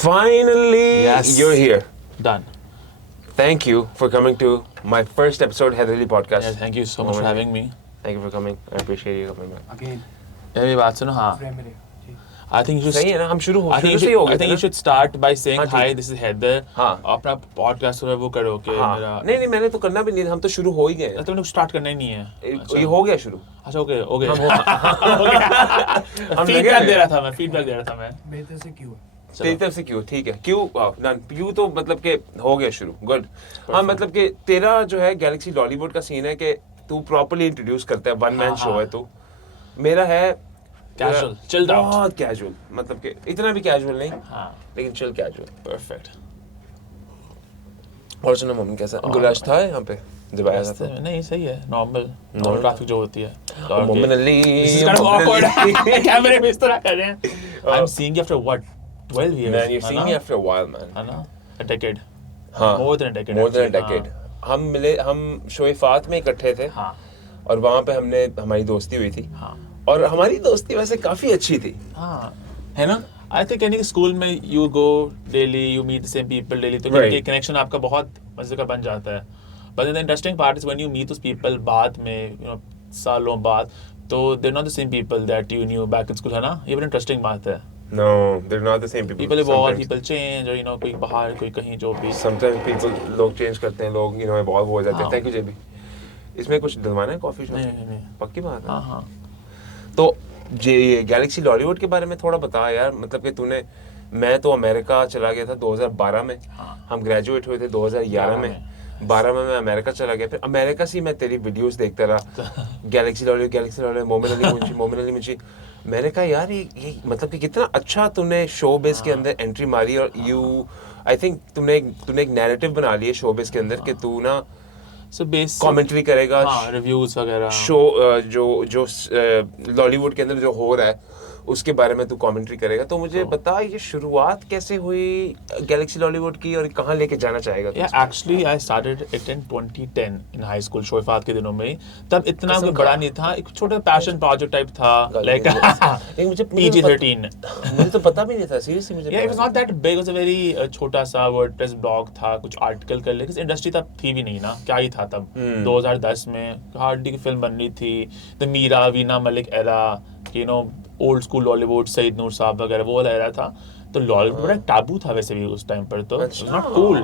Finally, Yes. you're here. Done. Thank you for coming to my first episode Heatherly podcast. Yeah, thank you so much for having me. Thank you for coming. I appreciate you coming back. Again. मेरी बात सुनो हाँ. I think you should. सही है ना हम शुरू I think से ही हो गए I think you should start by saying हाँ, hi. ठीक. This is Heather. हाँ. अपना podcast वो करो कि हाँ. मेरा. नहीं मैंने तो करना भी नहीं था हम तो शुरू हो ही गए तुमने start करना ही नहीं है. ये हो गया शुरू अच्छा ओके ओके. हम Feedback दे रहा था मैं. Feedback दे रहा था मैं. बेहतर से क्यों है? तेरी तरफ से क्यों ठीक है क्यों डन क्यों तो मतलब के हो गया शुरू गुड हाँ मतलब कि तेरा जो है गैलेक्सी लॉलीवुड का सीन है कि तू प्रॉपर्ली इंट्रोड्यूस करता है वन मैन शो है तू मेरा है Casual, chilled out. बहुत कैजुअल मतलब कि इतना भी कैजुअल नहीं हाँ. लेकिन चिल कैजुअल Perfect. और सुनो मम्मी कैसा गुलाश था यहाँ पे जब आया था तो नहीं सही है normal traffic जो होती है. मोमिन Ali This is kind of awkward. कैमरे में इस तरह कर रहे हैं. I'm seeing you after what? 12 years. Man, you've seen me after a while, man. है ना? A decade. हाँ. More than a decade. More than a actually, decade. हम मिले हम शोएफात में इकट्ठे थे. हाँ. और वहाँ पे हमने हमारी दोस्ती हुई थी. हाँ. और हमारी दोस्ती वैसे काफी अच्छी थी. हाँ. है ना? I think any school में you go daily, you meet the same people daily, तो Right. ये connection आपका बहुत मजे का बन जाता है. But then the interesting part is when you meet those people बाद में, you know, सालों बाद, तो they're not the same people that you knew back in school, है ना? ये बड़ी interesting बात है. No, they're not the same people. People evolve, Sometimes. people change, or you know, कोई बाहर, कोई कहीं जो भी. Sometimes people लोग change करते हैं लोग you know evolve हो जाते हैं. हाँ. Thank you JB. इसमें कुछ डलवाना है कॉफी शॉप? नहीं. पक्की बात है. हाँ हाँ. तो ये गैलेक्सी लॉलीवुड के बारे में थोड़ा बता यार मतलब कि तूने मैं तो अमेरिका चला गया था 2012 में हाँ. हम ग्रेजुएट हुए थे 2011 में 12 में मैं अमेरिका चला गया फिर अमेरिका से मैं तेरी वीडियोस देखता रहा गैलेक्सी लॉलीवुड मोमिन अली मुंशी मैंने कहा यार ये मतलब कि कितना अच्छा तूने शोबिज़ के अंदर एंट्री मारी और यू आई थिंक तूने एक नैरेटिव बना लिया शोबिज़ के अंदर कि तू ना So basically, कमेंट्री करेगा हाँ, reviews वगैरह. शो जो लॉलीवुड के अंदर जो हो रहा है उसके बारे में तू कमेंट्री करेगा तो मुझे बता ये शुरुआत कैसे हुई गैलेक्सी लॉलीवुड की और कहाँ लेके जाना चाहेगा तू Yeah, actually, I started it in 2010 in high school, शोएफात के दिनों में. तब इतना कोई बड़ा नहीं था, एक छोटा पैशन प्रोजेक्ट टाइप था, like PG-13. मुझे तो पता भी नहीं था सीरियसली मुझे Yeah, it was not that big. It was a very छोटा सा WordPress blog था, कुछ आर्टिकल कर ले. किस इंडस्ट्री तब थी भी नहीं ना, क्या ही था तब. 2010 में हार्डी की फिल्म बन रही थी, the Meera Veena Malik era, you know, old school Lollywood Saeed Noor sahab वगैरह वो वाला एरा था. तो लॉलीवुड बड़ा टाबू था वैसे भी उस टाइम पर तो. It's not cool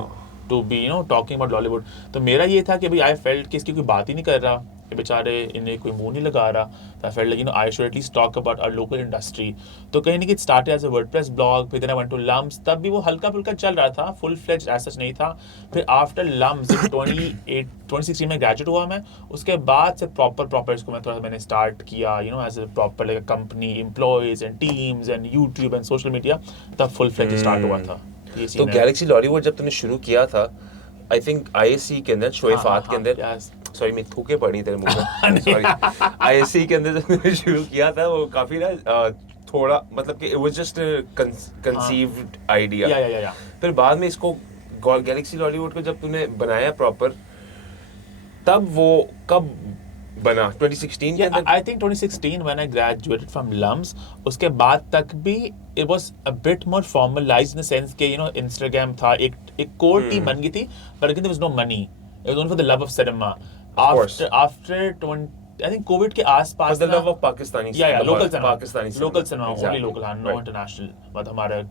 to be you know talking about Lollywood. तो मेरा ये था कि भाई I felt कि इसकी कोई बात ही नहीं कर रहा कि बेचारे इन्हें कोई मुंह नहीं लगा रहा. तो I felt like you know I should at least talk about our local industry. तो कहीं ना कहीं started as a WordPress blog, फिर then I went to Lums. तब भी वो हल्का फुल्का चल रहा था, full fledged as such नहीं था. फिर after Lums 2016 में graduate हुआ मैं. उसके बाद से proper इसको मैंने start किया you know as a proper like a company, employees and teams and YouTube and social media. तब full fledged start हुआ था. तो गैलेक्सी लॉलीवुड जब तूने शुरू किया था आई थिंक आईएससी के अंदर शोएफात के अंदर सॉरी मैं थूके पड़ी तेरे मुंह में सॉरी आईएससी के अंदर जब तूने शुरू किया था वो काफी ना थोड़ा मतलब कि it was just conceived idea या फिर बाद में इसको गैलेक्सी लॉलीवुड को जब तूने बनाया प्रॉपर तब वो कब बना 2016 के अंदर I think 2016 when I graduated from Lums उसके बाद तक भी it was a bit more formalized in the sense कि you know Instagram था एक core team बन गई थी but again there was no money it was only for the love of cinema after 20 I think COVID के आसपास for the love of Pakistani local cinema Pakistani local cinema only local हाँ no international but हमारा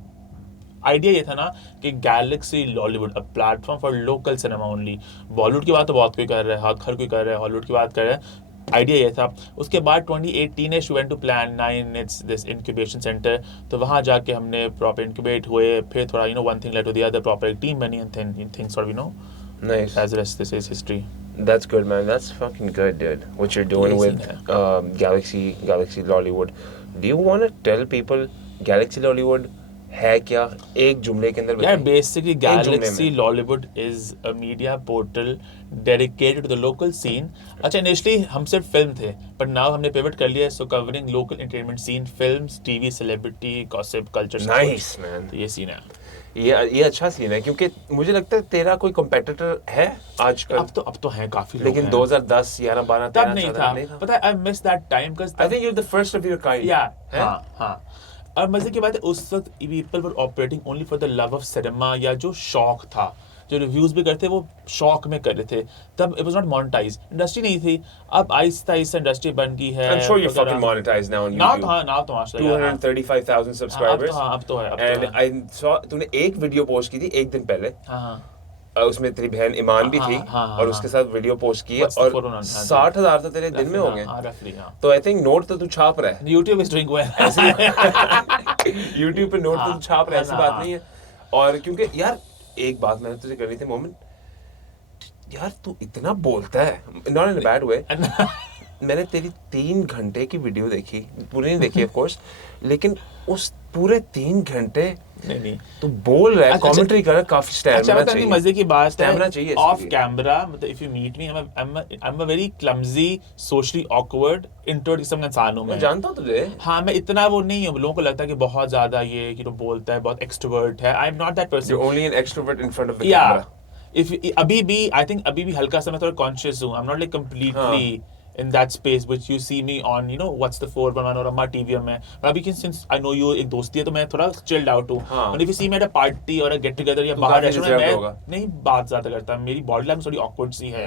idea ये था ना कि Galaxy Lollywood a platform for local cinema only. Bollywood की बात तो बहुत कोई कर रहा है, हर कोई कर रहा है, हॉलीवुड की बात कर रहा है. आइडिया ये था. उसके बाद 2018 में we went to plan 9 it's this incubation centre. तो वहाँ जाके हमने प्रॉपर इंक्यूबेट हुए. फिर थोड़ा you know one thing led to the other proper एक टीम बनी and things sort you know nice as rest this is history. That's good, man. That's fucking good, dude. What you're doing with Galaxy Lollywood. Do you want to tell people Galaxy Lollywood है क्या एक जुमले के अंदर यार basically Galaxy Lollywood is a media portal dedicated to the local scene. अच्छा initially हम सिर्फ फिल्म थे बट नाउ हमने पिवट कर लिया so covering local entertainment scene films TV celebrity gossip culture. Nice man. तो ये सीन है. ये अच्छा सीन है क्योंकि मुझे लगता है तेरा कोई कंपेटिटर है आजकल. अब तो है काफी लोग. लेकिन 2010 11 12 तब नहीं था. पता है I miss that time because I think you are the first of your kind. या हां और मजे की बात है उस वक्त people were operating only for the love of cinema, या जो शौक था, जो रिव्यूज भी करते वो शौक में कर रहे थे, तब it was not monetize, industry नहीं थी। अब आहिस्ता आहिस्ता इंडस्ट्री बन गई है। I'm sure you're fucking monetized now on YouTube. Now तो माशाल्लाह 235,000 subscribers. अब तो है And I saw तूने एक वीडियो पोस्ट की थी एक दिन पहले, हाँ उसमें तेरी बहन ईमान भी थी, और उसके साथ वीडियो पोस्ट की है, What's the और 411? 60,000 तो तेरे दिन में हो गए। रफली हाँ। तो आई थिंक नोट तो तू छाप रहा है YouTube is doing well. YouTube पे नोट तो तू छाप रहा है, ऐसी बात नहीं है। और क्योंकि यार एक बात मैंने तुझे करनी थी मोमिन, यार तू इतना बोलता है, not in a bad way. मैंने तेरी 3 घंटे की वीडियो देखी, पूरी नहीं देखी ऑफ कोर्स, लेकिन उस पूरे 3 घंटे नहीं तू बोल रहा है, कमेंट्री कर रहा है, काफी स्टैमिना चाहिए। मजे की बात स्टैमिना है, चाहिए ऑफ कैमरा मतलब if you meet me I am a very clumsy, socially awkward, introvert किस्म का इंसान हूं मैं मैं। जानता हूं तुझे। हाँ, मैं इतना वो नहीं हूँ, लोगों को लगता है कि बहुत ज्यादा ये बोलता है, बहुत एक्सट्रोवर्ट है। I am not that person. You're only an extrovert in front of the Yeah. camera. अभी भी आई थिंक अभी भी हल्का सा मैं थोड़ा कॉन्शियस हूँ। I am not like completely in that space which you see me on, you know, what's the 411 और अम्मा टीवी में। But अभी since I know you एक दोस्ती है तो मैं थोड़ा chilled out हूँ। And if you see me at a party or a get together या बाहर रेस्टोरेंट में, मैं नहीं बात ज्यादा करता, मेरी बॉडी लैंग्वेज थोड़ी awkward सी है।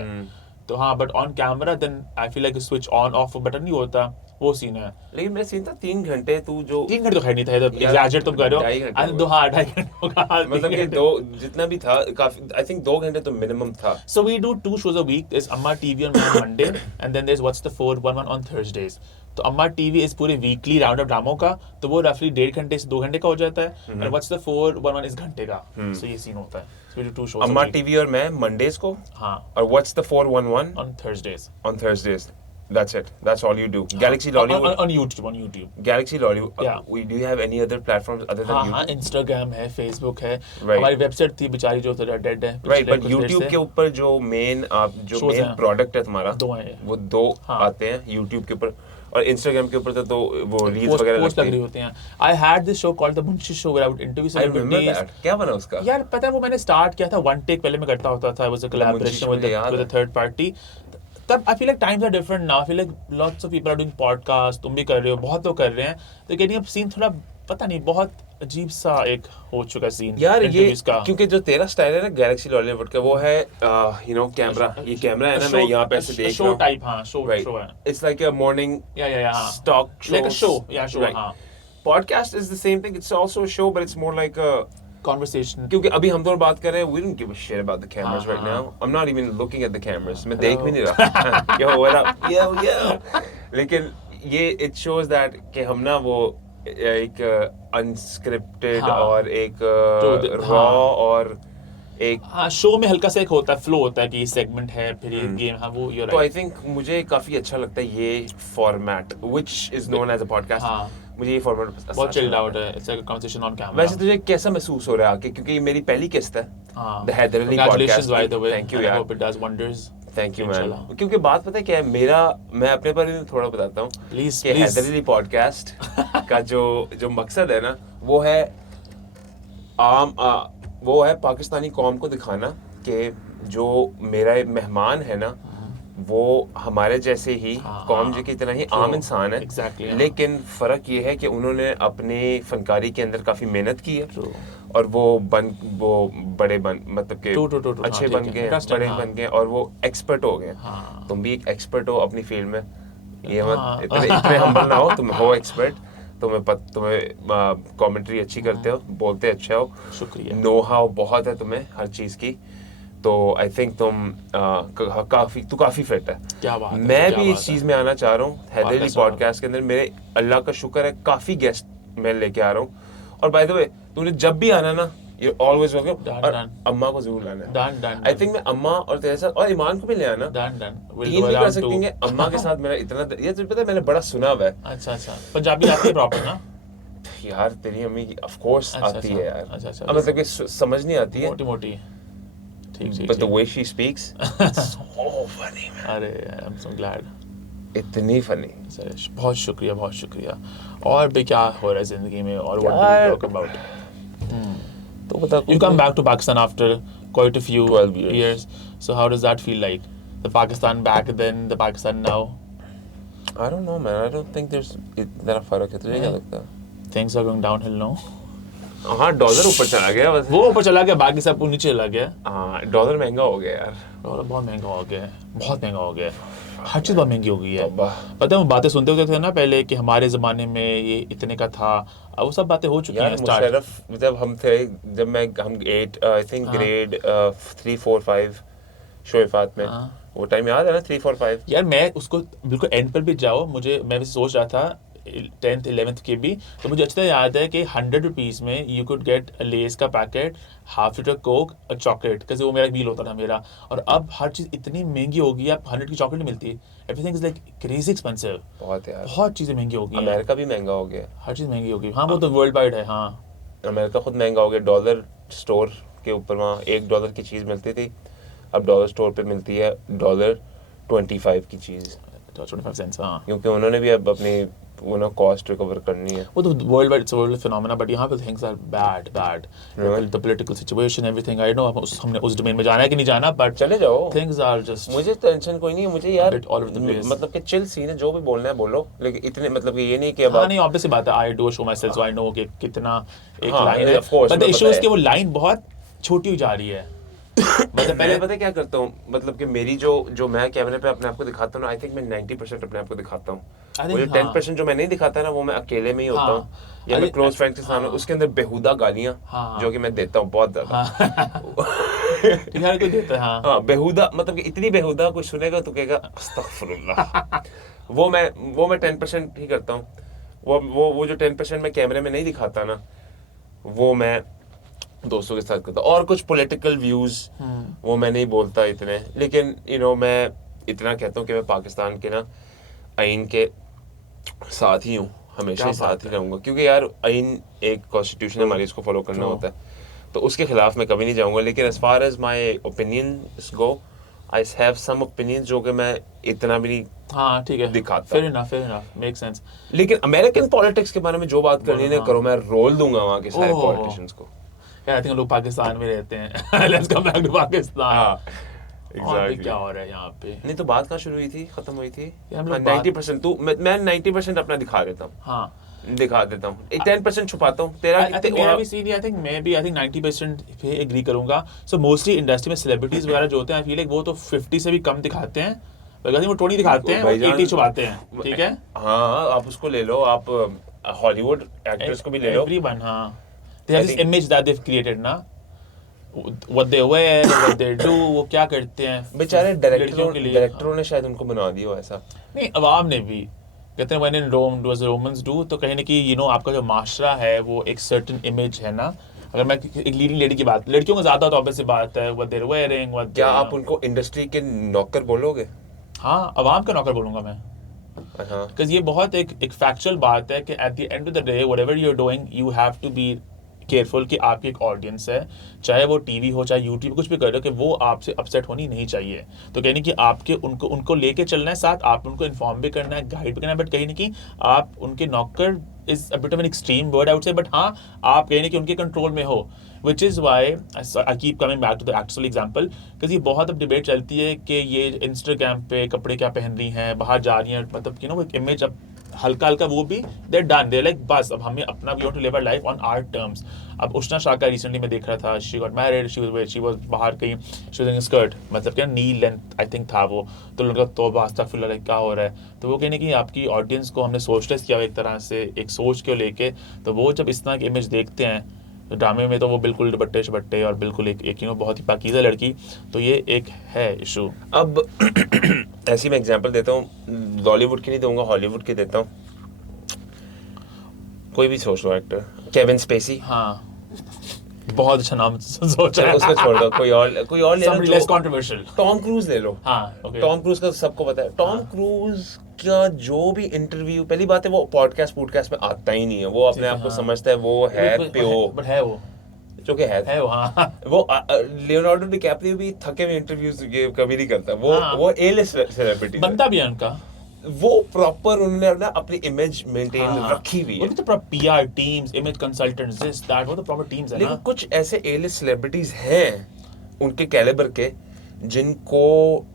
तो हाँ, but on camera then I feel like switch on off button नहीं होता, वो सीन है। लेकिन मेरा सीन था 3 घंटे तू जो 3 घंटे तो खैर नहीं था, एग्जैजरेट तुम कर रहे हो। 2.5 घंटे होगा मतलब कि 2 जितना भी था काफी, आई थिंक 2 घंटे तो मिनिमम था। So we do 2 shows a week. There's Amma TV on Monday and then there's What's the 411 on Thursdays. तो अम्मा टीवी इस पूरे वीकली राउंड ऑफ ड्रामों का, तो वो रफली 1.5 घंटे से 2 घंटे का हो जाता है, और What's the 411 इस घंटे का। So ये सीन होता है। So we do 2 shows अम्मा a week. टीवी और मैं मंडेज को, हाँ, और What's the 411 on Thursdays. on Thursdays. That's it. That's all you do. Galaxy Lollywood. On YouTube. Galaxy Lollywood. Yeah. Do you have any other platforms other than हाँ YouTube? हाँ, Instagram है, Facebook है, Right. हमारी website थी बेचारी जो थोड़ा dead है। Right, but YouTube के ऊपर जो मेन Shows मेन हैं। प्रोडक्ट है तुम्हारा, 2 हैं। वो 2 हाँ। आते हैं YouTube के ऊपर, और Instagram के ऊपर तो वो रील्स वगैरह पोस्ट लग लगती रही हैं। होती हैं। I had this show called The Munshi Show where I would interview I remember celebrities. that. क्या बना उसका? यार पता है वो मैंने स्टार्ट किया था, 1 टेक पहले मैं करता होता था, it was a collaboration with a third party. तब I feel like times are different now. I feel like lots of people are doing podcasts, तुम भी कर रहे हो, बहुत लोग कर रहे हैं, तो कहती अब सीन थोड़ा पता नहीं बहुत अजीब सा एक हो चुका सीन यार ये interviews का। क्योंकि जो तेरा स्टाइल है ना गैलेक्सी लॉलीवुड का, वो है कैमरा, ये कैमरा है ना, मैं यहाँ पे ऐसे देख रहा शो हूँ, टाइप, हाँ शो right? शो है, It's like a morning या stock show, like a show, yeah show, right? हाँ, Podcast is the same thing. It's also a show, but it's more like a, conversation. क्योंकि अभी हम दोनों बात कर रहे हैं, we don't give a shit about the cameras हाँ, right हाँ, now. I'm not even looking at the cameras. मैं देख भी नहीं रहा। Yo, what up? Yo. लेकिन ये it shows that कि हम ना वो एक unscripted हाँ, और एक raw हाँ, और एक, हाँ शो में हल्का सा एक होता है, फ्लो होता है कि सेगमेंट है, फिर ये गेम, हाँ वो you're तो आई right. थिंक मुझे काफी अच्छा लगता है ये format which is known as a podcast. हाँ, मुझे ये फॉर्मेट बहुत चिल्ड आउट है, it's like a conversation on camera. वैसे तुझे कैसा महसूस हो रहा है आके, क्योंकि ये मेरी पहली किस्त है हाँ, The Hyder Ali congratulations podcast by the way. Thank you I यार, hope it does wonders. Thank you man. इंशाल्लाह। क्योंकि बात पता है क्या है, मैं अपने बारे में थोड़ा बताता हूँ Please, कि please. हैदर अली पॉडकास्ट का जो मकसद है ना, वो है पाकिस्तानी कौम को दिखाना कि जो मेरा मेहमान है ना, वो हमारे जैसे ही कौम की तरह ही आम इंसान है, Exactly, हाँ। लेकिन फ़र्क ये है कि उन्होंने अपनी फनकारी के अंदर काफ़ी मेहनत की है, True. और वो बड़े मतलब के True, अच्छे हाँ, बन ठीक गए, है, बड़े हाँ। बन गए, और वो एक्सपर्ट हो गए। हाँ। तुम भी एक एक्सपर्ट हो अपनी फील्ड में, ये हाँ। मत इतने हम्बल ना हो, तुम हो एक्सपर्ट, तुम्हें कमेंट्री अच्छी करते हो, बोलते अच्छे हो, शुक्रिया। नो हाउ बहुत है तुम्हें हर चीज़ की, तो आई थिंक तुम काफ़ी फिट है। क्या बात है, मैं क्या भी बात इस है। चीज़ में आना चाह रहा हूँ, हैदर अली वाकई पॉडकास्ट के अंदर मेरे अल्लाह का शुक्र है काफ़ी गेस्ट मैं लेके आ रहा हूँ, और बाय द वे तूने जब भी आना ना, यू ऑलवेज वेलकम, Done, और done. अम्मा को जरूर लाना है। Done. आई थिंक मैं अम्मा और तेरे साथ और ईमान को भी ले आना, Done. We'll 3 go भी कर around सकते to- हैं। अम्मा के साथ मेरा इतना, ये तुझे पता है मैंने बड़ा सुना हुआ है अच्छा पंजाबी आती है प्रॉपर ना? यार, तेरी अम्मी की ऑफ कोर्स आती है यार, अच्छा, अब मतलब कि समझ नहीं आती है, मोटी ठीक but the way she speaks it's so funny man, अरे आई एम सो ग्लैड, इतनी फनी। बहुत शुक्रिया। और भी क्या हो रहा है जिंदगी में, और व्हाट डू यार, वी टॉक अबाउट? तो बता, You come back to Pakistan after quite a few 12 years. So how does that feel like? The Pakistan back then, the Pakistan now? I don't know man, I don't think there's इतना फर्क है, तुझे क्या लगता है? Things are going downhill now. हाँ dollar ऊपर चला गया बस। वो ऊपर चला गया, बाकी सब नीचे चला गया। हाँ डॉलर महंगा हो गया यार। डॉलर बहुत महंगा हो गया है, बहुत महंगा हो गया है। हर चीज़ बहुत महंगी हो गई है। अब्बा। पता है हम बातें सुनते होते थे ना पहले कि हमारे ज़माने में ये इतने का था, अब वो सब बातें हो चुकी हैं। यार मुशर्रफ जब हम थे, जब हम 8 आई थिंक ग्रेड 3 4 5 शोइफात में, वो टाइम याद है ना 3 4 5। यार मैं उसको बिल्कुल एंड पर भी जाओ, मैं वैसे सोच रहा था 10th 11th के भी, तो मुझे अच्छी तरह याद है कि 100 रुपीज़ में यू कुड गेट लेस का पैकेट, हाफ लीटर कोक और चॉकलेट, कैसे वो मेरा मील होता था मेरा। और अब हर चीज़ इतनी महंगी हो गई है, अब 100 की चॉकलेट नहीं मिलती। Everything is like crazy expensive. बहुत यार, बहुत चीज़ें महंगी हो गई हैं। अमेरिका भी महंगा हो गया। हर चीज़ महंगी हो गई। हाँ वो तो वर्ल्ड वाइड है। हाँ अमेरिका खुद महंगा हो गया। डॉलर स्टोर के ऊपर वहाँ $1 की चीज़ मिलती थी, अब डॉलर स्टोर पे मिलती है $25 की चीज़, 25 सेंट्स। हाँ क्योंकि उन्होंने भी अब अपनी वो ना कॉस्ट रिकवर करनी है। वो तो world wide, it's world phenomena, but यहाँ पे things are bad the political situation everything. I know हमने उस डोमेन में जाना है कि नहीं जाना, बट चले जाओ, थिंग्स आर जस्ट, मुझे टेंशन कोई नहीं है। मुझे यार all over the place. मतलब कि चिल सीन है, जो भी बोलना है बोलो, लेकिन इतने मतलब कि ये नहीं कि अब हाँ नहीं ऑब्वियस बात है, I do show my self so I know कि कितना एक हाँ, लाइन है, of course, बट द मुझे इशू पता इज है। कि वो लाइन बहुत छोटी हो जा रही है। मतलब पहले पता है क्या करता हूँ, मतलब कि मेरी जो मैं कैमरे पे अपने आप को दिखाता हूँ ना, आई थिंक मैं 90% अपने आप को दिखाता हूँ। वो जो 10% जो मैं नहीं दिखाता ना, वो मैं अकेले में ही होता हूँ या मैं क्लोज फ्रेंड्स के सामने, उसके अंदर बेहुदा गालियाँ जो कि मैं देता हूँ बहुत ज्यादा। ठीक है कोई देता है। हाँ बेहुदा, मतलब कि इतनी बेहुदा, कोई सुनेगा तो कहेगा अस्तगफुरुल्लाह। वो मैं 10% ही करता हूँ। वो जो 10% मैं कैमरे में नहीं दिखाता ना, वो मैं दोस्तों के साथ करता हूँ। और कुछ पॉलिटिकल व्यूज वो मैं नहीं बोलता इतने, लेकिन मैं इतना कहता हूँ कि मैं पाकिस्तान के ना आइन के साथ ही हूँ, हमेशा ही साथ ही रहूँगा, क्योंकि यार आइन एक कॉन्स्टिट्यूशन है हमारी, इसको फॉलो करना होता है, तो उसके खिलाफ मैं कभी नहीं जाऊँगा। लेकिन as far as my opinions go, I have some opinions जो कि मैं इतना भी नहीं हाँ ठीक है दिखाता। Fair enough make sense. लेकिन अमेरिकन पॉलिटिक्स के बारे में जो बात करनी है करो, मैं रोल दूंगा वहाँ के सारे पॉलिटिशियंस को। आई थिंक लोग पाकिस्तान में रहते हैं। Let's come back to Pakistan. हाँ और क्या हो रहा है यहाँ पे? नहीं तो बात कहाँ शुरू हुई थी, खत्म हुई थी? हम लोग 90% तू मैं 90% अपना दिखा देता हूँ। हाँ दिखा देता हूँ, 10% छुपाता हूँ। तेरा I think मेरा भी सीन है, I think 90% पे एग्री करूंगा। सो मोस्टली इंडस्ट्री में सेलिब्रिटीज वगैरह जो होते हैं, आई फील लाइक वो तो 50 से भी कम दिखाते हैं, बल्कि वो 20 दिखाते हैं, 80 छुपाते हैं। ठीक है हाँ आप उसको ले लो, आप हॉलीवुड एक्टर्स को भी ले लो। एवरीवन हाँ, they have this image that they've created ना, what they wear, what they do, वो क्या करते हैं बेचारे लड़कियों के लिए। डायरेक्टरों ने शायद उनको बना दिया हो ऐसा। नहीं अवाम ने भी कहते हैं when in Rome do as the Romans do, तो कहीं ना कहीं आपका जो माशरा है वो एक सर्टेन इमेज है ना। अगर मैं एक लीडिंग लेडी की बात, लड़कियों का ज्यादा तो ऑब्वियसली बात है what they're wearing, what क्या आप उनको इंडस्ट्री के नौकर बोलोगे? हाँ अवाम का नौकर बोलूंगा मैं, बिकॉज ये बहुत एक फैक्चुअल बात है कि at the end of the day whatever you are doing you have to be careful कि आपकी एक ऑडियंस है, चाहे वो टीवी हो चाहे यूट्यूब, कुछ भी कर रहे हो, कि वो आपसे अपसेट होनी नहीं चाहिए। तो कहने कि आपके उनको लेके चलना है साथ, आप उनको इन्फॉर्म भी करना है, गाइड भी करना है, बट कहीं ना कहीं आप उनके नौकर is a bit of an extreme word I would say, but हाँ आप कहीं ना कहीं उनके कंट्रोल में हो, which is why I keep coming back to the actual example. Because ये बहुत अब डिबेट चलती है कि ये इंस्टाग्राम पे कपड़े क्या पहन रही हैं, बाहर जा रही हैं, मतलब वो एक इमेज अब हल्का हल्का वो भी देर डन, देर लाइक बस अब हमें अपना we want to live our life on our terms. अब उष्णा शाह का रिसेंटली मैं देख रहा था, she got married, she was बाहर कहीं, शी वाज इन स्कर्ट, मतलब क्या नी लेंथ आई थिंक था वो, तो लोगों का तौबा अस्तगफिरुल्लाह क्या हो रहा है। तो वो कहने की आपकी ऑडियंस को हमने सोशलेस किया एक तरह से, एक सोच को लेके, तो वो जब इस तरह की इमेज देखते हैं तो ड्रामे में तो वो बिल्कुल दुपट्टे शपट्टे और बिल्कुल एक बहुत ही पाकीज़ा लड़की, तो ये एक है इशू। अब ऐसी मैं एग्जांपल देता हूँ, बॉलीवुड की नहीं दूंगा, हॉलीवुड की देता हूँ। कोई भी सोच लो एक्टर, केविन स्पेसी। हाँ बहुत अच्छा नाम सोचा है। उसको छोड़ दो, कोई और ले लो, लेस कंट्रोवर्शियल। टॉम क्रूज ले लो। हाँ ओके, टॉम क्रूज का सबको पता है। टॉम क्रूज का जो भी इंटरव्यू, पहली बात है वो पॉडकास्ट में आता ही नहीं है, वो अपने आप को समझता है वो है प्योर, बट है वो जो कि है वो। हाँ वो लियोनार्डो डिकैप्रियो भी थके हुए इंटरव्यूज कभी नहीं करता, वो ए लिस्ट सेलिब्रिटी बनता भी है उनका, वो प्रॉपर उन्होंने अपनी इमेज मेंटेन रखी हुई है। वो तो proper PR teams, image consultants, this that, वो तो प्रॉपर टीम्स है ना। लेकिन कुछ ऐसे ए लिस्ट सेलिब्रिटीज हैं उनके कैलिबर के, जिनको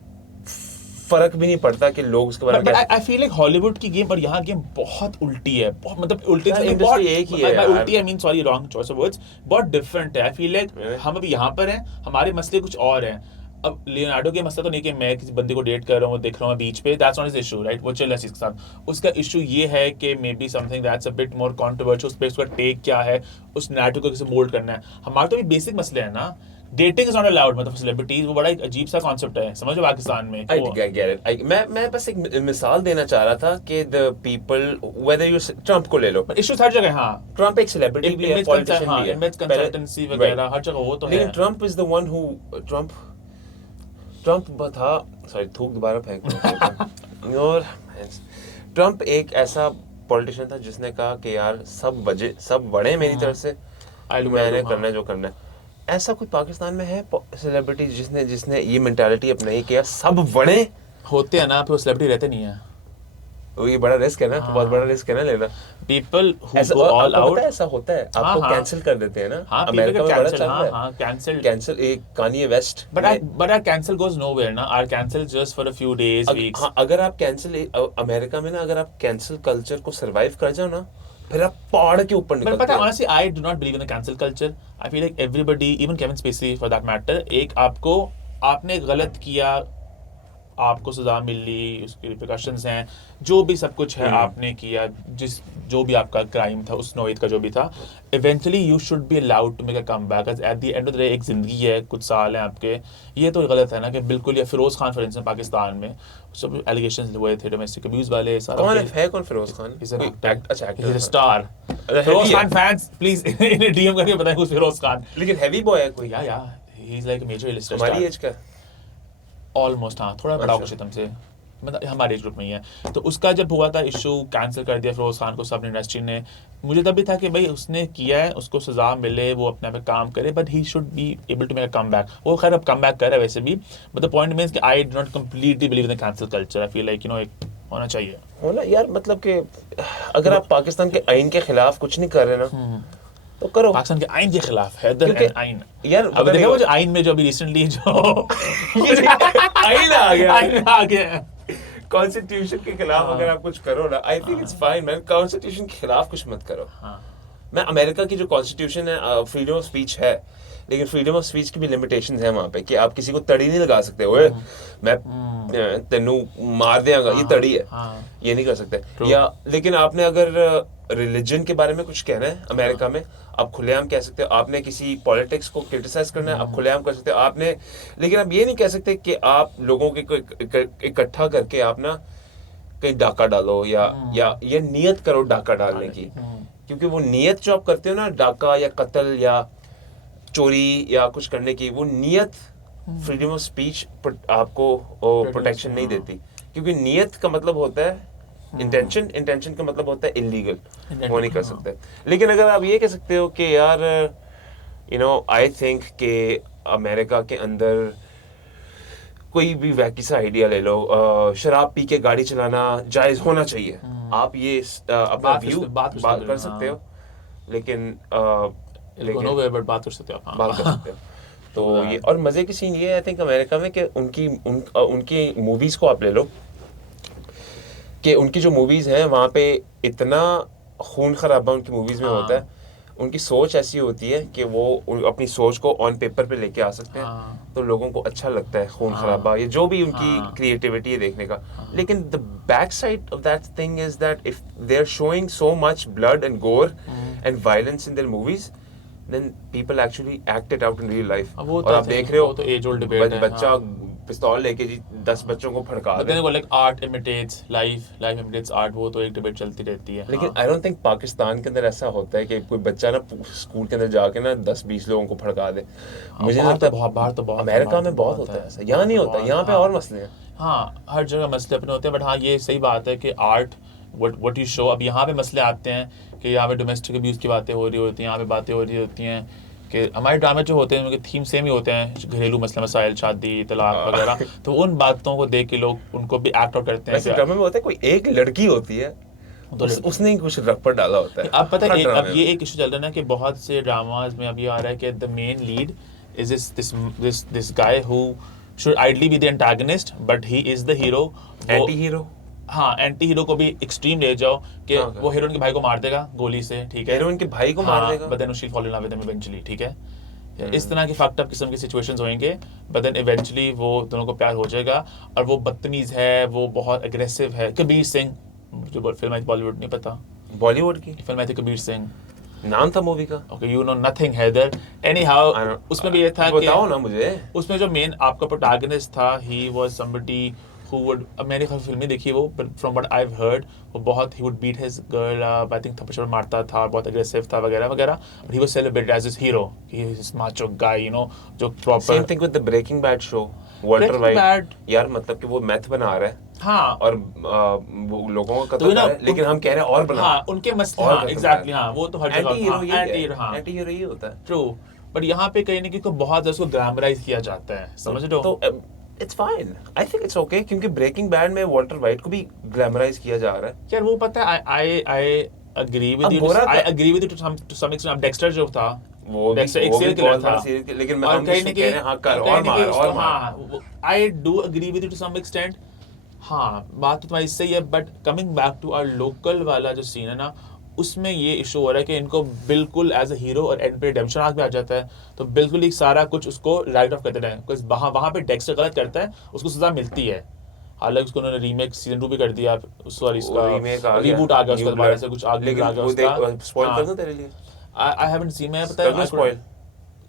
फर्क भी नहीं पड़ता कि लोग उसके बारे में बट क्या आई फील लाइक हॉलीवुड की गेम और यहाँ गेम बहुत उल्टी है, बहुत मतलब उल्टी यार, से industry बहुत एक ही है by यार। उल्टी I mean sorry wrong choice of words, बहुत डिफरेंट है। आई फील लाइक हम अभी यहाँ पर हैं, हमारे मसले कुछ और हैं। अब लियोनार्डो के मसला तो नहीं कि मैं किसी बंदे को डेट कर रहा हूँ, देख रहा हूँ बीच पे, that's not his issue right, वो चल रहा है इसके साथ। उसका इशू ये है कि may be something that's a bit more controversial, उस पे उसका टेक क्या है, उस नैरेटिव को कैसे मोल्ड करना है। हमारे तो भी बेसिक मसले हैं ना, डेटिंग इज नॉट अलाउड, मतलब सेलिब्रिटीज, वो बड़ा एक अजीब सा कॉन्सेप्ट है, समझ लो पाकिस्तान में I वो get it. मैं बस एक मिसाल देना चाह रहा था कि the people whether you Trump को ले लो, इश्यूज हर जगह। हाँ, ट्रम्प एक सेलिब्रिटी भी है, इमेज पॉलिटिशियन हाँ, भी है, इमेज पहले- कंसल्टेंसी वगैरह right. हर जगह वो तो लेकिन है। Trump is the one who Trump था, सॉरी थूक दोबारा फेंक दूं। और ट्रम्प एक ऐसा पॉलिटिशियन था जिसने कहा कि यार सब बड़े मेरी तरफ से, I'll do मैंने हाँ। करना है जो करना है। ऐसा कोई पाकिस्तान में है सेलिब्रिटी जिसने ये मेंटालिटी अपनाई कि यार सब बड़े, होते हैं ना, फिर वो सेलिब्रिटी रहते नहीं है। वो ये बड़ा रिस्क है ना, बहुत बड़ा रिस्क है ना लेना। पीपल हु ऐसा गो ऑल आपको आउट, पता है ऐसा होता है, आपको हाँ। कैंसिल कर देते हैं ना, हाँ, अमेरिका में बड़ा चल हाँ रहा है। हाँ कैंसिल। कैंसिल एक Kanye West, But our cancel goes nowhere ना, our cancel just for a few days, weeks. हाँ, अगर आप कैंसिल अमेरिका में ना, अगर आप कैंसिल कल्चर को सरवाइव कर जाओ ना, फिर आप पहाड़ के ऊपर But निकलते हो। honestly, I do not believe in the cancel culture. I feel like everybody, even Kevin Spacey for that matter, एक आपने गलत किया, आपको सजा मिली, उसके रिप्रिकॉशंस हैं, जो भी सब कुछ है आपने किया, जो भी आपका क्राइम था, उस नोएत का जो भी था, eventually you should be allowed to make a comeback. At the end of the day एक जिंदगी है, कुछ साल हैं आपके। ये तो गलत है ना कि बिल्कुल, या फिरोज खान फॉर इंस्टेंस पाकिस्तान में सब एलिगेशंस हुए थे डोमेस्टिक अब्यूज वाले, सारा कौन है कौन फिरोज खान? He's an कोई actor. अच्छा एक्टर He's a था। star. heavy Feroz है। Khan fans, please इन्हें DM करके बताएं who's Feroz Khan. लेकिन हैवी बॉय है कोई, Yeah, he's like a major illustrator. हमारी एज का। Almost हाँ, थोड़ा बड़ा होगा अच्छा। शायद हमसे, मतलब हमारे एज ग्रुप में ही है। तो उसका जब हुआ था इशू, कैंसिल कर दिया फिरोज खान को सब इंडस्ट्री ने। मुझे तब भी था कि भाई उसने किया है, उसको सजा मिले, वो अपने पे काम करे, but he should be able to make a comeback. वो खैर अब कम बैक कर रहा है वैसे भी, बट द पॉइंट मीन्स कि I do not completely believe in the cancel culture. I feel like एक होना चाहिए। हो ना यार, मतलब कि अगर आप पाकिस्तान के आइन के खिलाफ कुछ नहीं कर रहे ना, तो करो। पाकिस्तान के आइन के खिलाफ हैदर क्योंकि- एंड आइन। यार अब देखा वो जो आइन में जो अभी रिसेंटली जो आइन आ गया, आइन आ गया। कॉन्स्टिट्यूशन के खिलाफ अगर आप कुछ करो ना, I think it's fine man, constitution के खिलाफ कुछ मत करो। मैं अमेरिका की जो कॉन्स्टिट्यूशन है, फ्रीडम ऑफ स्पीच है, लेकिन फ्रीडम ऑफ स्पीच की भी लिमिटेशंस है वहाँ पे कि आप किसी को तड़ी नहीं लगा सकते। ओए मैं तेनू मार देगा, ये तड़ी है, ये नहीं कर सकते। या लेकिन आपने अगर रिलीजन के बारे में कुछ कहना है अमेरिका में, आप खुलेआम कह सकते हो। आपने किसी पॉलिटिक्स को क्रिटिसाइज करना है, आप खुलेआम कर सकते हो आपने। लेकिन आप ये नहीं कह सकते कि आप लोगों के इकट्ठा करके आप ना कहीं डाका डालो या ये नियत करो डाका डालने की, क्योंकि वो नियत जो आप करते हो ना, डाका या कत्ल या चोरी या कुछ करने की, वो नियत फ्रीडम ऑफ स्पीच आपको प्रोटेक्शन नहीं देती। क्योंकि नियत का मतलब होता है इंटेंशन, इंटेंशन का मतलब होता है इलीगल, वो नहीं कर सकते। लेकिन अगर आप ये कह सकते हो कि यार आई थिंक कि अमेरिका के अंदर कोई भी वैकी सा आइडिया ले लो, शराब पी के गाड़ी चलाना जायज होना चाहिए, आप ये अपना व्यू बात कर सकते हो, लेकिन बात कर सकते हो, बात कर सकते हो। तो ये और मजे की सीन ये है आई थिंक अमेरिका में कि उनकी मूवीज को आप ले लो, कि उनकी जो मूवीज हैं वहाँ पे इतना खून खराबा उनकी मूवीज में होता है। उनकी सोच ऐसी होती है कि वो अपनी सोच को ऑन पेपर पे लेके आ सकते हैं, तो लोगों को अच्छा लगता है खून खराबा, ये जो भी उनकी क्रिएटिविटी है देखने का। लेकिन the back side of that thing is that if they are showing so much blood and gore and violence in their movies, then people actually act it out in real life। और आप देख रहे हो तो as old debate है, बच्चा पिस्तौल लेके जी 10 बच्चों को फड़का दे। Like art imitates life, life imitates art, वो तो एक डिबेट चलती रहती है। लेकिन आई डोंट थिंक पाकिस्तान के अंदर ऐसा होता है कि कोई बच्चा ना स्कूल के अंदर जाके ना 10-20 लोगों को फड़का दे। मुझे लगता है बाहर तो बहुत अमेरिका में बहुत होता है ऐसा, यहाँ नहीं होता, यहाँ पे और मसले हैं। हाँ, हर जगह मसले अपने होते हैं, बट हाँ ये सही बात है कि आर्ट व्हाट यू शो। अब यहाँ पे मसले आते हैं कि यहाँ पे डोमेस्टिक अब्यूज़ की बातें हो रही होती हैं, यहाँ पे बातें हो रही होती हैं कि हमारे ड्रामे जो होते हैं उनके थीम सेम ही होते हैं, घरेलू मसले मसाइल, शादी, तलाक वगैरह। तो उन बातों को देख के लोग उनको भी एक्ट आउट करते हैं। वैसे ड्रामे में होता है कोई एक लड़की होती है, उसने ही कुछ रप्पड़ डाला होता है। अब पता है अब ये एक इशू चल रहा है ना कि बहुत से ड्रामाज में अभी आ रहा है कि the main lead is this guy who should ideally be the antagonist, but he is the hero. Anti hero, हाँ, एंटी हीरो को भी एक्सट्रीम ले जाओ कि हाँ, वो हीरोइन के भाई को मार देगा गोली से, ठीक है, हीरोइन के भाई को मार देगा, but then she'll fall in love with him eventually, ठीक है। इस तरह की फक्ड अप किस्म की सिचुएशंस होंगे, but then eventually वो दोनों को प्यार हो जाएगा। और वो बदतमीज है, वो बहुत अग्रेसिव है। कबीर सिंह, जो फिल्म आई बॉलीवुड, नहीं पता, बॉलीवुड की फिल्म आई थी कबीर सिंह, नाम था मूवी का। Okay, you know nothing Haider. Anyhow, उसमें भी ये था कि बताओ ना मुझे। उसमें जो मेन आपका प्रोटैगनिस्ट था, he was somebody who would, अब मैंने खाली फिल्म नहीं देखी वो, but from what I've heard, वो बहुत he would beat his girl up, I think थप्पड़ मारता था, बहुत aggressive था वगैरह वगैरह, but he was celebrated as this hero, he is this macho guy, you know, जो proper। Same thing with the Breaking Bad show, Walter White, यार मतलब कि वो मैथ बना रहा है, हाँ, और वो लोगों को तो कत्ल कर रहा है, लेकिन हम कह रहे हैं और बना, हाँ, उनके मसले, हाँ, एग्जैक्टली, हाँ, वो तो हर जगह, एंटी हीरो ये होता है, ट्रू, बट यहाँ पे कहीं ना कहीं बहुत उसको ग्लैमराइज किया जाता है, समझ रहे हो? तो it's fine, I think it's okay, क्योंकि ब्रेकिंग बैड में वॉल्टर वाइट को भी ग्लैमराइज किया जा रहा है। यार वो पता है, I agree with you, I agree with you to some extent. अब डेक्स्टर जो था, वो डेक्स्टर एक सीरियल किलर था, लेकिन मैं हम कह रहे हैं हाँ कर और मार और मार, हाँ, I do agree with you to some extent, हाँ, बात तो तुम्हारी सही है, but coming back to our local वाला जो सीन है ना, उसमें ये इशू हो रहा है कि इनको बिल्कुल एज अ हीरो और एंड पे रिडेम्पशन आर्क में आ जाता है, तो बिल्कुल ही सारा कुछ उसको राइट ऑफ कर देना है, बिकॉज वहाँ पे डेक्स्टर गलत करता है, उसको सजा मिलती है। हालांकि उसको उन्होंने रीमेक सीजन 2 भी कर दिया, सॉरी इसका रीबूट आ गया, उसके दोबारा से कुछ आगे आ गया उसका। स्पॉइल कर दूं तेरे लिए? आई हैवंट सीन, मैं पता है स्पॉइल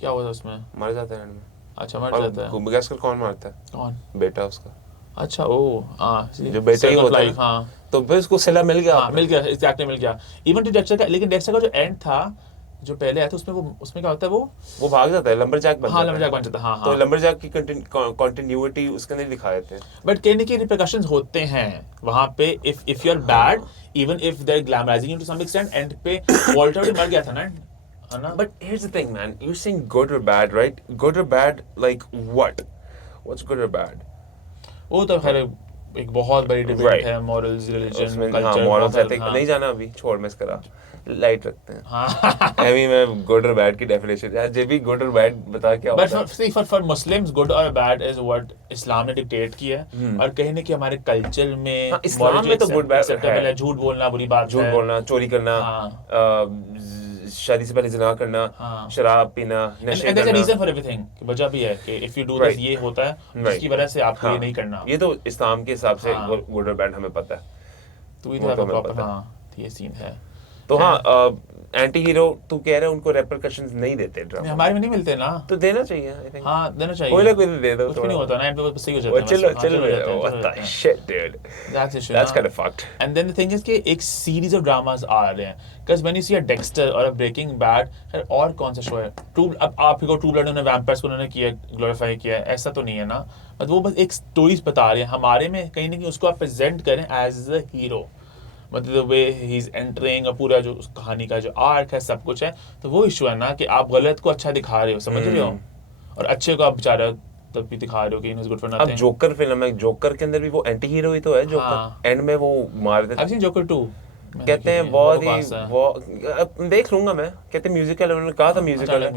क्या हुआ था उसमें? मर जाता है एंड में। अच्छा, मर जाता है। गैस कर कौन मारता है? कौन? बेटा उसका। अच्छा, ओ हाँ, जो बेटा ही होता है, हाँ, तो फिर उसको सिला मिल गया, हाँ, मिल गया, एग्जैक्टली मिल गया। इवन टू डेक्स्टर का, लेकिन डेक्स्टर का जो एंड था, जो पहले आया था, उसमें क्या होता है, वो भाग जाता है, लंबरजैक बन जाता है। हाँ, लंबरजैक बन जाता है, हाँ, तो लंबरजैक की कंटिन्यूटी उसके अंदर दिखाए थे, बट कहने की रिपरकशंस होते हैं वहां पे, if you are bad, even if they are glamorising you to some extent, end पे वॉल्टर भी मर गया था ना, है ना? But here's the thing man, you saying good or bad, right? Good or bad, like what's good or bad? वो तो खैर एक बहुत बड़ी डिबेट है, morals, religion, culture, morals ethic, नहीं जाना अभी, छोड़ मिस करा, लाइट रखते हैं। हाँ, अभी मैं गुड और बैड की डेफिनेशन, यार जे भी गुड और बैड बता क्या होता है। But for Muslims good or bad is what इस्लाम ने डिक्टेट किया है, और कहीं ना कि हमारे कल्चर में, इस्लाम में तो गुड बैड है, झूठ बोलना बुरी बात है, झूठ बोलना, चोरी करना, शादी से पहले जिना करना, शराब पीना, नशे करना, रीजन फॉर एवरीथिंग, वजह भी है कि इफ यू डू दिस, ये होता है, जिसकी वजह से आपको ये नहीं करना। ये तो इस्लाम के हिसाब से गुड और बैड हमें पता है, तो ये तो प्रॉपर, हाँ, ये सीन है। तो हाँ, एंटी हीरो तू कह रहे हैं उनको रेपरकशंस नहीं देते ड्रामा, हमारे में नहीं मिलते ना, तो देना चाहिए, आई थिंक। हाँ, देना चाहिए, कोई ना कोई दे दो, कुछ भी नहीं होता ना, एंड पे सही हो जाता है, चलो what the shit dude, that's kind of fucked. And then the thing is कि एक सीरीज ऑफ ड्रामास आ रहे हैं, because when you see a Dexter और अ ब्रेकिंग बैड, और कौन सा शो है, अब आप को ट्रू ब्लड उन्होंने वैम्पायर्स को उन्होंने किया, ग्लोरीफाई किया, ऐसा तो नहीं है ना, बट वो बस एक स्टोरीज बता रहे हैं, हमारे में कहीं ना कहीं उसको आप प्रेजेंट करें एज अ हीरो, मतलब वे ही इज एंटरिंग, पूरा जो उस कहानी का जो आर्क है, सब कुछ है, तो वो इशू है ना कि आप गलत को अच्छा दिखा रहे हो, समझ रहे हो, और अच्छे को आप बेचारा तब भी दिखा रहे हो कि इज गुड फॉर नथिंग। अब जोकर फिल्म है, जोकर के अंदर भी वो एंटी हीरो ही तो है, जोकर एंड में वो मार देता है। आई सीन जोकर 2, कहते हैं बहुत ही वो देख लूंगा मैं, कहते हैं म्यूजिकल, उन्होंने कहा था म्यूजिकल है,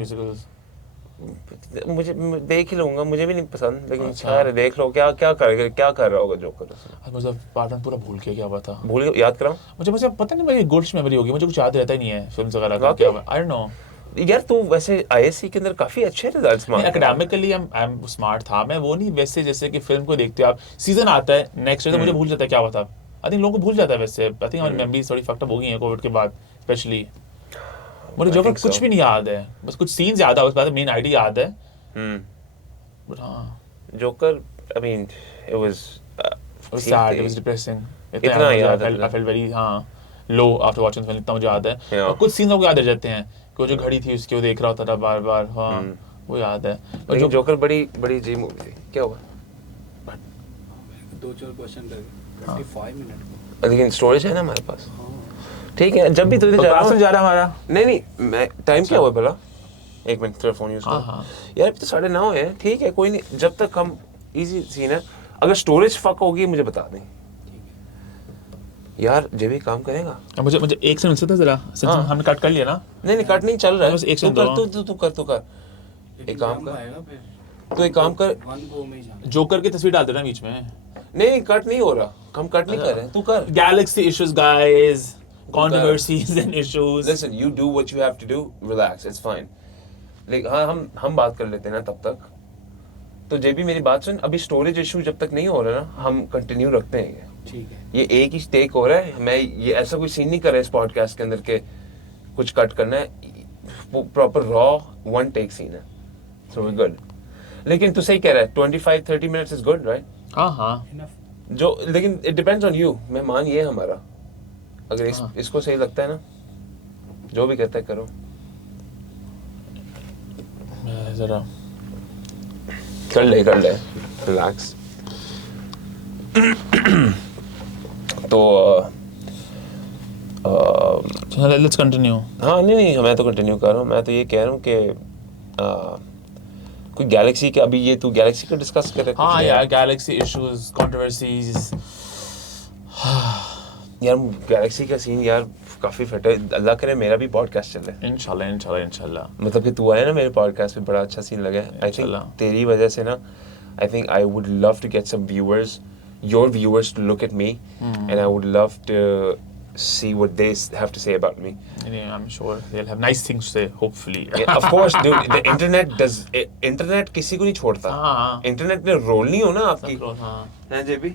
मुझे देख ही लूंगा, मुझे भी नहीं पसंद, लेकिन खैर देख लो क्या कर रहा होगा जोकर। मुझे पार्ट वन पूरा भूल गया, क्या हुआ था, भूल गया, याद कराऊं? मुझे पता नहीं, मेरी गुड्स मेमोरी होगी, मुझे कुछ याद रहता ही नहीं है फिल्म्स वगैरह का, क्या आई डोंट नो। यार तू वैसे आईएससी के अंदर काफी अच्छे रिजल्ट्स मार, एकेडमिकली आई एम स्मार्ट था मैं, वो नहीं वैसे जैसे कि फिल्म को देखते हो आप, सीजन आता है नेक्स्ट तो मुझे भूल जाता है क्या हुआ था, आई थिंक लोगों को भूल जाता है वैसे, आई थिंक हमारी मेमोरीज थोड़ी फक्ड अप हो गई है कोविड के बाद स्पेशली। मुझे जोकर कुछ भी नहीं याद है, बस कुछ सीन्स याद है, उसके बाद मेन आइडिया याद है, बट हाँ, joker, I mean it was sad, it was depressing, इतना याद है, I felt very low after watching film, इतना मुझे याद है, और कुछ सीन्स आपको याद रह जाते हैं कि वो जो घड़ी थी उसकी वो देख रहा होता था बार-बार, हाँ, वो याद है। और जो जोकर बड़ी जी मूवी थी, क्या हुआ? 2-4 क्वेश्चन कर 25 मिनट, लेकिन स्टोरेज है ना हमारे पास, ठीक है, जब भी तुझे जा रहा हमारा, नहीं मैं टाइम क्या हुआ भला, एक मिनट तेरा फोन यूज कर यार, अभी तो 9:30 है, ठीक है, कोई नहीं, जब तक हम इजी सीन है, अगर स्टोरेज फक होगी मुझे बता दें यार, जे भी काम करेगा। मुझे एक से मिल सकता जरा, हमने कट कर लिया ना? नहीं कट नहीं चल रहा है, बस एक से तू कर, एक काम कर, तो एक काम कर, वन गो में ही जाना। जोकर की तस्वीर डाल देना बीच में। नहीं कट नहीं हो रहा, हम कट नहीं कर रहे हैं, तू कर। Galaxy issues, guys. Controversies and issues. Listen, you do what you have to do, relax, it's fine. लेकिन हाँ हम बात कर लेते हैं ना तब तक। तो जे भी मेरी बात सुन, अभी स्टोरेज इशू जब तक नहीं हो रहा ना, हम कंटिन्यू रखते हैं ये। ठीक है। ये एक ही टेक हो रहा है, मैं ये ऐसा कोई सीन नहीं कर रहा इस पॉडकास्ट के अंदर के कुछ कट करना है, वो proper raw one take scene है, सो वी गुड। लेकिन तू सही कह रहा है, 25-30 मिनट्स इज गुड राइट? हाँ Enough. जो लेकिन इट डिपेंड्स ऑन यू, मेहमान ये है हमारा, अगर इसको सही लगता है ना, जो भी कहता है करो। जरा कर ले रिलैक्स। तो लेट्स कंटिन्यू। हाँ नहीं मैं तो कंटिन्यू कर रहा हूँ। मैं तो ये कह रहा हूँ कि कोई गैलेक्सी के, अभी ये तू गैलेक्सी को डिस्कस कर रहे थे? हाँ यार, गैलेक्सी इश्यूज, कंट्रोवर्सीज। यार गैलेक्सी का सीन यार काफी फटे, अल्लाह करे मेरा भी पॉडकास्ट चले इंशाल्लाह। मतलब कि तू आया ना मेरे पॉडकास्ट पे, बड़ा अच्छा सीन लगा। आई थिंक तेरी वजह से ना, I think I would love to get some viewers, your viewers to look at me and I would love to see what they have to say about me. Yeah, I'm sure they'll have nice things to say, hopefully. Yeah, of course, dude. The internet किसी को नहीं छोड़ता। हाँ। Internet ने role नहीं हो ना आपकी, हैं जेबी?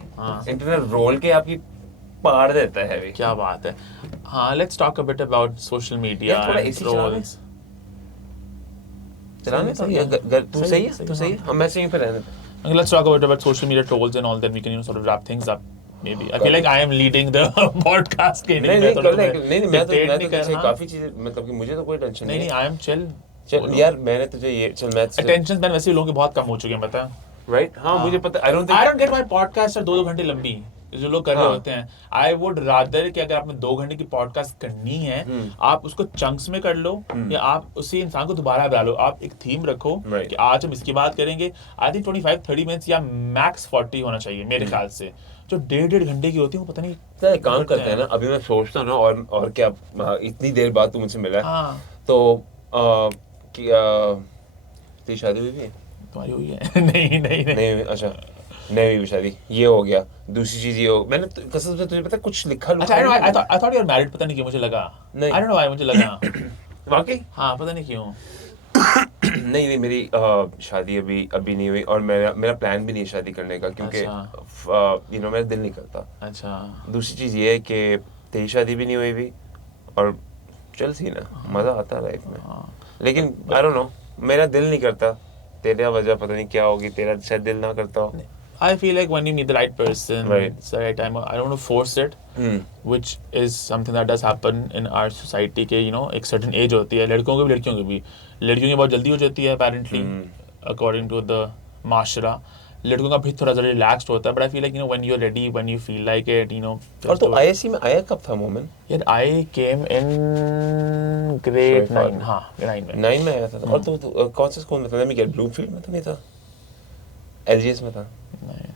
इंटरनेट रोल के आपकी पाड़ देता है भी। क्या बात है। हाँ, let's talk a bit about social media and trolls. चलाने सही है, तू सही है, हम मैं सही पे रहने। Okay, let's talk a bit about social media trolls and all that. We can sort of wrap things up. Maybe I feel like I am leading the podcast. नहीं मैं तो काफी चीजें, मतलब कि मुझे तो कोई टेंशन नहीं। नहीं I am chill. चल यार मैंने तुझे ये चल मैं attention span वैसे लोगों के बहुत कम हो चुके हैं, पता है? राइट? हाँ मुझे पता। I don't get why podcast are 2 घंटे लंबी जो लोग कर रहे होते हैं। I would rather कि अगर आपने 2 घंटे की पॉडकास्ट करनी है, आप उसको चंक्स में कर लो, या आप उसी इंसान को दोबारा बुला लो। आप एक थीम रखो कि आज हम इसकी बात करेंगे। आई थिंक 25-30 मिनट्स या मैक्स 40 होना चाहिए मेरे ख्याल से। जो 1.5 घंटे की होती है वो पता नहीं काम करते हैं ना। अभी मैं सोचता हूँ ना, और क्या इतनी देर बाद तू मुझसे मिला है, तो तेरी शादी हुई है? तुम्हारी हुई है? नहीं। अच्छा नहीं हुई शादी, ये हो गया। दूसरी चीज ये हो, मैंने कसम से तुझे पता कुछ लिखा अच्छा, I thought you were married, पता नहीं क्यों मुझे लगा। नहीं, I don't know why मुझे लगा। वाकई? हाँ, पता नहीं क्यों। नहीं मेरी शादी अभी नहीं हुई, और मेरा प्लान भी नहीं है शादी करने का, क्योंकि मेरा दिल नहीं करता। अच्छा। दूसरी चीज ये है कि तेरी शादी भी नहीं हुई भी, और चल सी ना, मजा आता है लाइफ में। लेकिन आई डोंट नो, मेरा दिल नहीं करता। तेरा वजह पता नहीं क्या होगी, तेरा शायद दिल ना करता हो। I feel like when you meet the right person, right. It's the right time. I don't want to force it, which is something that does happen in our society. के एक certain age होती है, लड़कों की भी लड़कियों की बहुत जल्दी हो जाती है apparently, according to the माशरा। लड़कों का भी थोड़ा ज़रा relaxed होता है, but I feel like when you're ready, when you feel like it, और तो ISC में आया कब था मोमेंट? यार I came in grade 9, हाँ 9 में। 9 में आया था। और तो कौन से स्कूल में था? मैं क्या ब्लूमफील्ड में तो नहीं था? LGS में था? नहीं।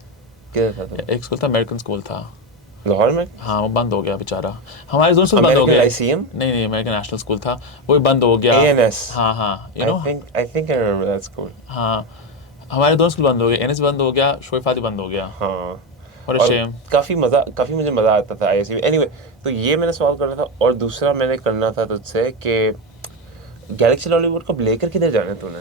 किधर था? एक स्कूल था, अमेरिकन स्कूल था लाहौर में। हाँ वो बंद हो गया बेचारा। हमारे दोनों स्कूल बंद हो गए। ICM? नहीं अमेरिकन नेशनल स्कूल था, वो भी बंद हो गया। ANS? हाँ I think I remember that school. हाँ हमारे दोनों स्कूल बंद हो गए, ANS बंद हो गया, शोइफाती बंद हो गया। हाँ और शेम। काफी मुझे मजा आता था ISC में। एनीवे, तो ये मैंने सवाल करना था, और दूसरा मैंने करना था तुझसे कि गैलेक्सी लॉलीवुड कब लेकर किधर जाना है तूने?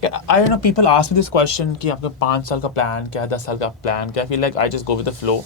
I don't know, people ask me this question कि आपका 5 साल का प्लान क्या है, 10 साल का प्लान क्या है। I feel like I just go with the flow,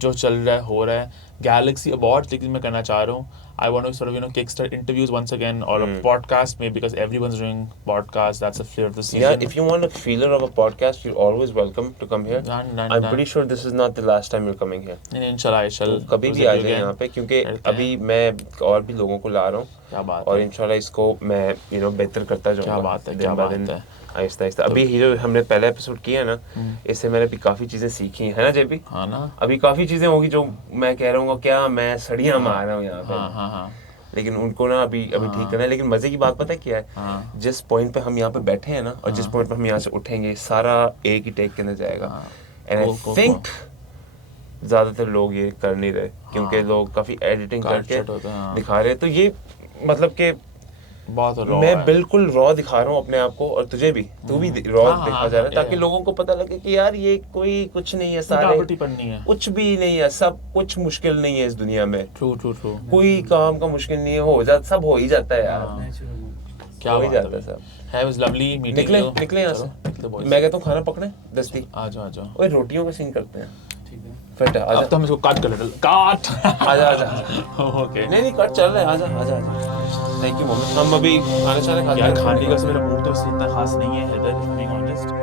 जो चल रहा है हो रहा है। गैलेक्सी अवार्ड्स लेकिन मैं करना चाह रहा हूँ। I want to sort of kickstart interviews once again, or a podcast maybe, because everyone's doing podcasts. That's the flavor of the season. Yeah, if you want a feeler of a podcast, you're always welcome to come here. I'm pretty sure this is not the last time you're coming here. नहीं इंशाल्लाह I shall. तो कभी भी आ जाए यहाँ पे, क्योंकि अभी मैं और भी लोगों को ला रहा हूँ। क्या बात और है। इंशाल्लाह इसको मैं बेहतर करता जाऊँगा। क्या बात है, क्या बात है। आहिस्ता अभी जो हमने पहला एपिसोड किया ना, इससे मैंने भी काफी चीजें सीखी है ना जेबी? हाँ ना। अभी काफी चीजें होगी जो मैं कह रहा हूँ क्या मैं सड़ियाँ मार रहा हूँ यहाँ पे। हाँ। लेकिन उनको ना अभी ठीक करना है। लेकिन मजे की बात पता है क्या है? जिस पॉइंट पे हम यहाँ पे बैठे हैं ना, और जिस पॉइंट पे हम यहाँ से उठेंगे, सारा एक ही टेक के अंदर जाएगा। एंड आई थिंक ज्यादातर लोग ये कर नहीं रहे, क्योंकि लोग काफी एडिटिंग करके दिखा रहे हैं। तो ये मतलब कि बहुत raw मैं है। बिल्कुल रॉ दिखा रहा हूँ अपने आप को, और तुझे भी, तू भी रॉ हाँ, दिखा हाँ, जा रहा है, yeah, ताकि yeah. लोगों को पता लगे कि यार ये कोई कुछ नहीं है, सारे मिलावटीपन नहीं है। कुछ भी नहीं है, सब कुछ मुश्किल नहीं है इस दुनिया में, ट्रू ट्रू ट्रू। कोई काम का मुश्किल नहीं है, सब हो ही जाता है यार, हाँ। नेचुरल क्या हो ही बात जाता है है सब। है वाज लवली मीटिंग निकले यू। निकले यहाँ चलो, से, निकले boys। मैं कहता हूँ खाना पकड़े दस्ती, आ जाओ आ जाओ। ओए रोटियों का सीन करते हैं, ठीक है फिट है, अब आजा तो हम इसको काट कर लेते काट। आजा आजा, ओके। नहीं कट चल रहा है, आजा आजा आजा, थैंक यू मोमेंट, हम अभी खाना यार खाते खाने का मेरा मूड तो इससे इतना खास नहीं है, Haider, if I'm being honest।